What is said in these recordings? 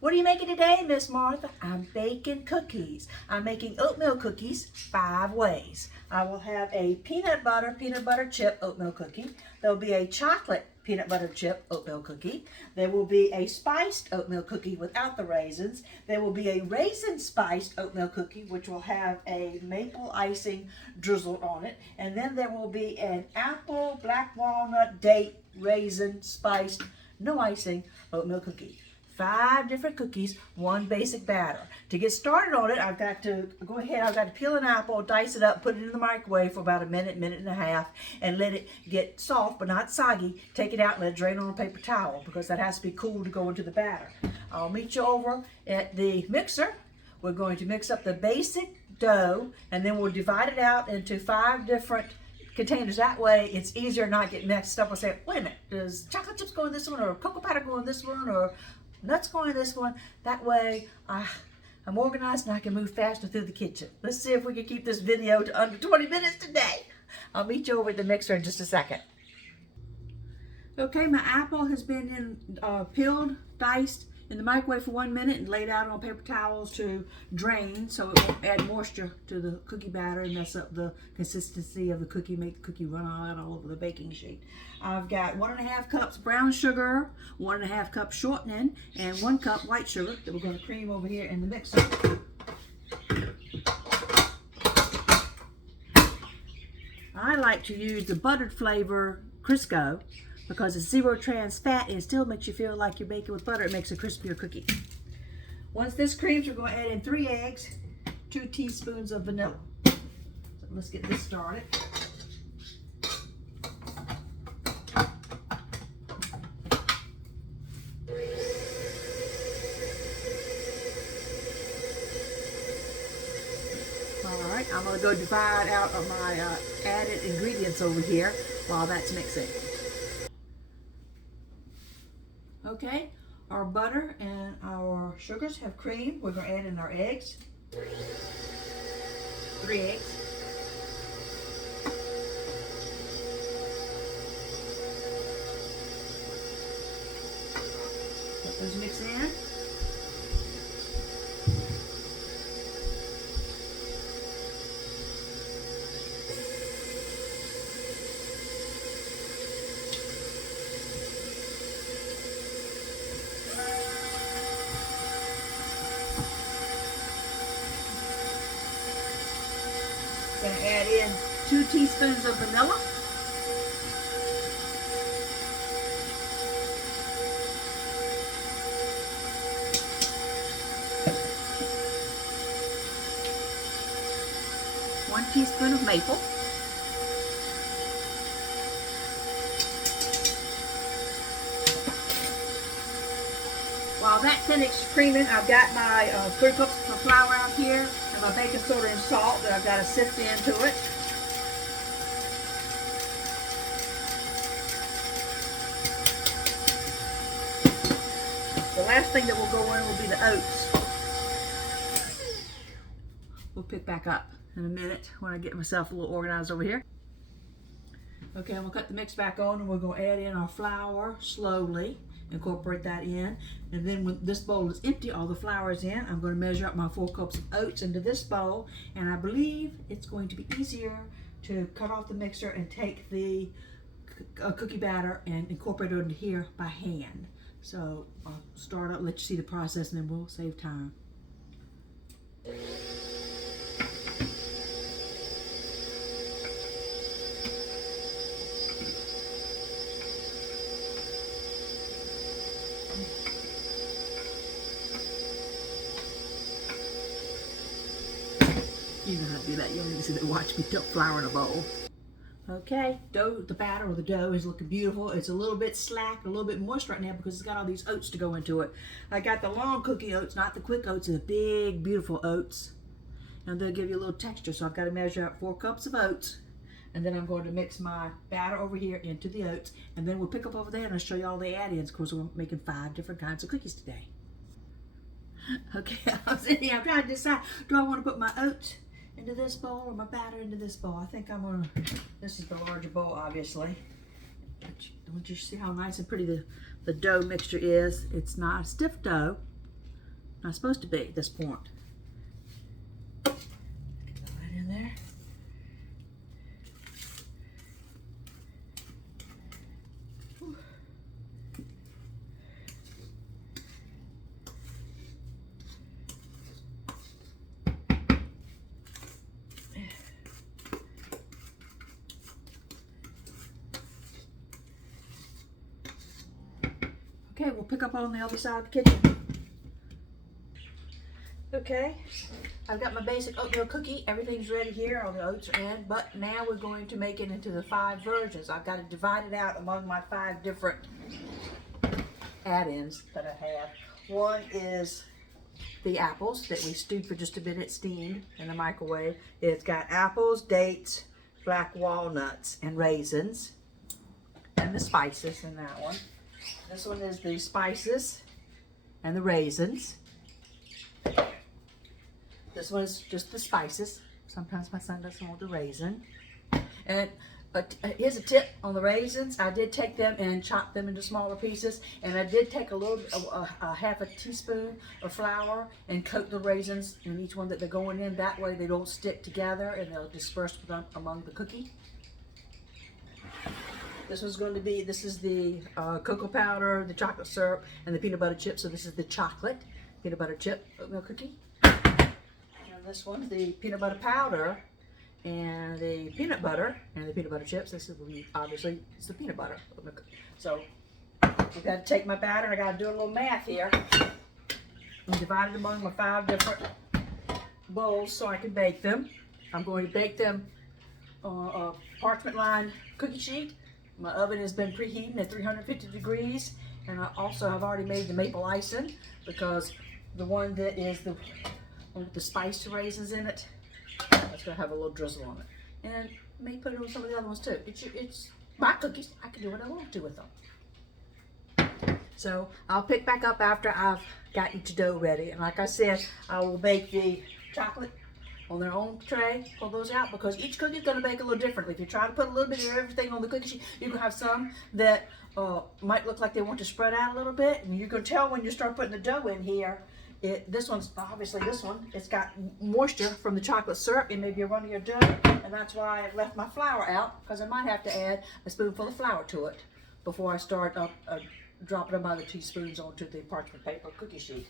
What are you making today, Miss Martha? I'm baking cookies. I'm making oatmeal cookies 5 ways. I will have a peanut butter chip oatmeal cookie. There will be a chocolate peanut butter chip oatmeal cookie. There will be a spiced oatmeal cookie without the raisins. There will be a raisin spiced oatmeal cookie, which will have a maple icing drizzled on it. And then there will be an apple, black walnut, date, raisin spiced, no icing oatmeal cookie. 5 different cookies, 1 basic batter. To get started on it, I've got to peel an apple, dice it up, put it in the microwave for about a minute and a half, and let it get soft but not soggy. Take it out and let it drain on a paper towel because that has to be cool to go into the batter. I'll meet you over at the mixer. We're going to mix up the basic dough, and then we'll divide it out into 5 different containers. That way it's easier not to get mixed up and say, wait a minute, does chocolate chips go in this one, or cocoa powder go in this one, or nuts go in this one? That way I'm organized and I can move faster through the kitchen. Let's see if we can keep this video to under 20 minutes today. I'll meet you over at the mixer in just a second. Okay, my apple has been peeled, diced in the microwave for 1 minute and laid out on paper towels to drain so it won't add moisture to the cookie batter and mess up the consistency of the cookie, make the cookie run all over the baking sheet. I've got 1½ cups brown sugar, 1½ cup shortening, and 1 cup white sugar that we're going to cream over here in the mixer. I like to use the buttered flavor Crisco because it's 0 trans fat and it still makes you feel like you're baking with butter. It makes a crispier cookie. Once this creams, we're going to add in 3 eggs, 2 teaspoons of vanilla. So let's get this started. Alright, I'm going to go divide out of my added ingredients over here while that's mixing. Okay, our butter and our sugars have creamed. We're going to add in our eggs. 3 eggs. Let those mix in. Going to add in 2 teaspoons of vanilla. One teaspoon of maple. While that's finished creaming, I've got my 3 cups of flour out here and my baking soda and salt that I've got to sift into it. The last thing that will go in will be the oats. We'll pick back up in a minute when I get myself a little organized over here. Okay, I'm going to cut the mix back on and we're going to add in our flour slowly. Incorporate that in, and then when this bowl is empty, all the flour is in, I'm going to measure up my 4 cups of oats into this bowl, and I believe it's going to be easier to cut off the mixer and take the cookie batter and incorporate it into here by hand. So I'll start up, let you see the process, and then we'll save time. You know how to do that. You don't need to see that. Watch me dump flour in a bowl. Okay, the batter or the dough is looking beautiful. It's a little bit slack, a little bit moist right now because it's got all these oats to go into it. I got the long cookie oats, not the quick oats, the big, beautiful oats. And they'll give you a little texture. So I've got to measure out 4 cups of oats. And then I'm going to mix my batter over here into the oats. And then we'll pick up over there and I'll show you all the add-ins. Of course, we're making 5 different kinds of cookies today. Okay, I'm sitting here, I'm trying to decide, do I want to put my oats into this bowl or my batter into this bowl? I think I'm going to, this is the larger bowl, obviously. Don't you see how nice and pretty the dough mixture is? It's not a stiff dough. Not supposed to be at this point. Get that in there. Okay, we'll pick up on the other side of the kitchen. Okay, I've got my basic oatmeal cookie. Everything's ready here. All the oats are in, but now we're going to make it into the 5 versions. I've got to divide it out among my 5 different add-ins that I have. One is the apples that we stewed for just a minute, steamed in the microwave. It's got apples, dates, black walnuts, and raisins, and the spices in that one. This one is the spices and the raisins. This one is just the spices. Sometimes my son doesn't want the raisin. And here's a tip on the raisins. I did take them and chop them into smaller pieces, and I did take a half a teaspoon of flour and coat the raisins in each one that they're going in. That way they don't stick together and they'll disperse among the cookie. This is the cocoa powder, the chocolate syrup, and the peanut butter chip. So this is the chocolate peanut butter chip oatmeal cookie. And this one's the peanut butter powder and the peanut butter and the peanut butter chips. This is obviously it's the peanut butter oatmeal cookie. So I've got to take my batter. I got to do a little math here and divide it among my 5 different bowls so I can bake them. I'm going to bake them on a parchment lined cookie sheet. My oven has been preheating at 350 degrees, and I also have already made the maple icing because the one that is with the spiced raisins in it, that's going to have a little drizzle on it. And may put it on some of the other ones too. It's my cookies. I can do what I want to with them. So I'll pick back up after I've got each dough ready. And like I said, I will bake the chocolate on their own tray, pull those out, because each cookie is going to bake a little differently. If you try to put a little bit of everything on the cookie sheet, you're going to have some that might look like they want to spread out a little bit, and you're going to tell when you start putting the dough in here. This one's obviously it's got moisture from the chocolate syrup and maybe a run of your dough, and that's why I left my flour out, because I might have to add a spoonful of flour to it before I start dropping about the teaspoons onto the parchment paper cookie sheet.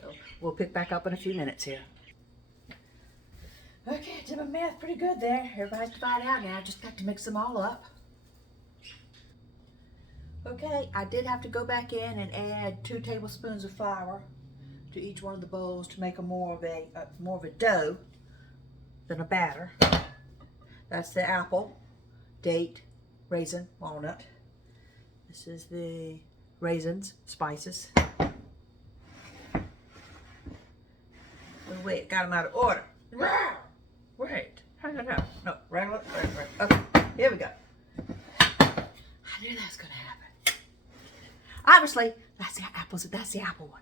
So we'll pick back up in a few minutes here. Okay, I did my math pretty good there. Everybody's divided out now. I just got to mix them all up. Okay, I did have to go back in and add 2 tablespoons of flour to each one of the bowls to make more of a dough than a batter. That's the apple, date, raisin, walnut. This is the raisins, spices. Oh wait, got them out of order. Wait, hang on up. No, right. Okay, here we go. I knew that was going to happen. Obviously, that's the apples. That's the apple one.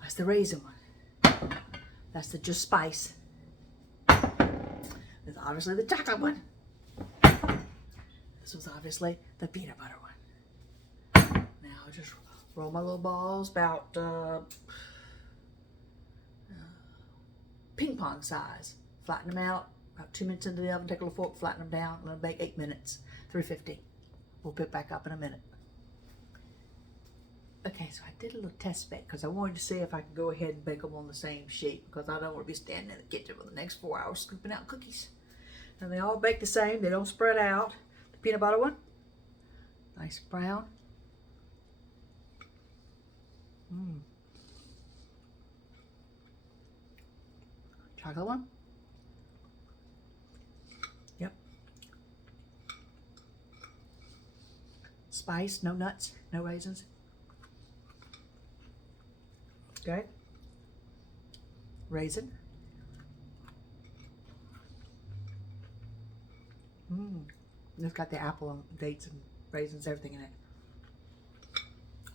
That's the raisin one. That's the just spice. There's obviously the chocolate one. This was obviously the peanut butter one. Now I'll just roll my little balls about ping pong size. Flatten them out, about 2 minutes into the oven, take a little fork, flatten them down, let them bake 8 minutes, 350. We'll pick back up in a minute. Okay, so I did a little test bake because I wanted to see if I could go ahead and bake them on the same sheet, because I don't want to be standing in the kitchen for the next 4 hours scooping out cookies. And they all bake the same, they don't spread out. The peanut butter one, nice brown. Chocolate one. Yep. Spice, no nuts, no raisins. Okay. Raisin. It's got the apple and dates and raisins, everything in it.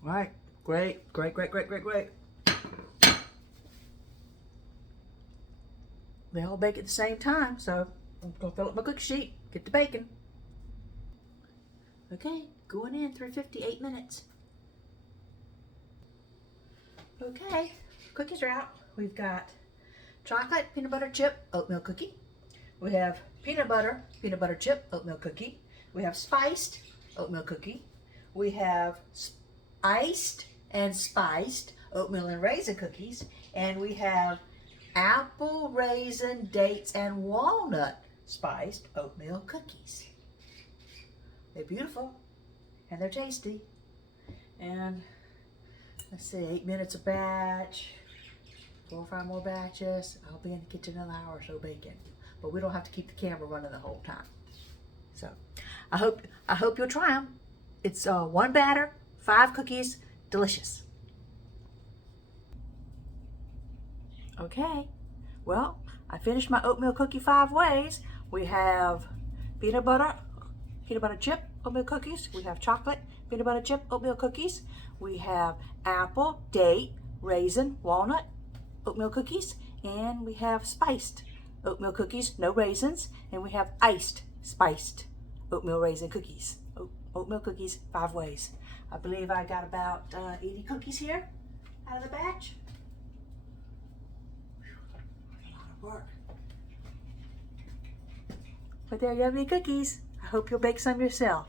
All right. Great. They all bake at the same time, so I'm going to fill up my cookie sheet, get to baking. Okay, going in 350, 8 minutes. Okay, cookies are out. We've got chocolate peanut butter chip oatmeal cookie. We have peanut butter chip oatmeal cookie. We have spiced oatmeal cookie. We have iced and spiced oatmeal and raisin cookies. And we have apple, raisin, dates, and walnut spiced oatmeal cookies. They're beautiful and they're tasty. And let's see, 8 minutes a batch, 4 or 5 more batches. I'll be in the kitchen another hour or so baking. But we don't have to keep the camera running the whole time. So I hope you'll try them. It's 1 batter, 5 cookies, delicious. Okay, well, I finished my oatmeal cookie 5 ways. We have peanut butter chip oatmeal cookies. We have chocolate peanut butter chip oatmeal cookies. We have apple, date, raisin, walnut oatmeal cookies. And we have spiced oatmeal cookies, no raisins. And we have iced, spiced oatmeal raisin cookies. Oatmeal cookies 5 ways. I believe I got about 80 cookies here out of the batch. A lot of work. But they're yummy cookies. I hope you'll bake some yourself.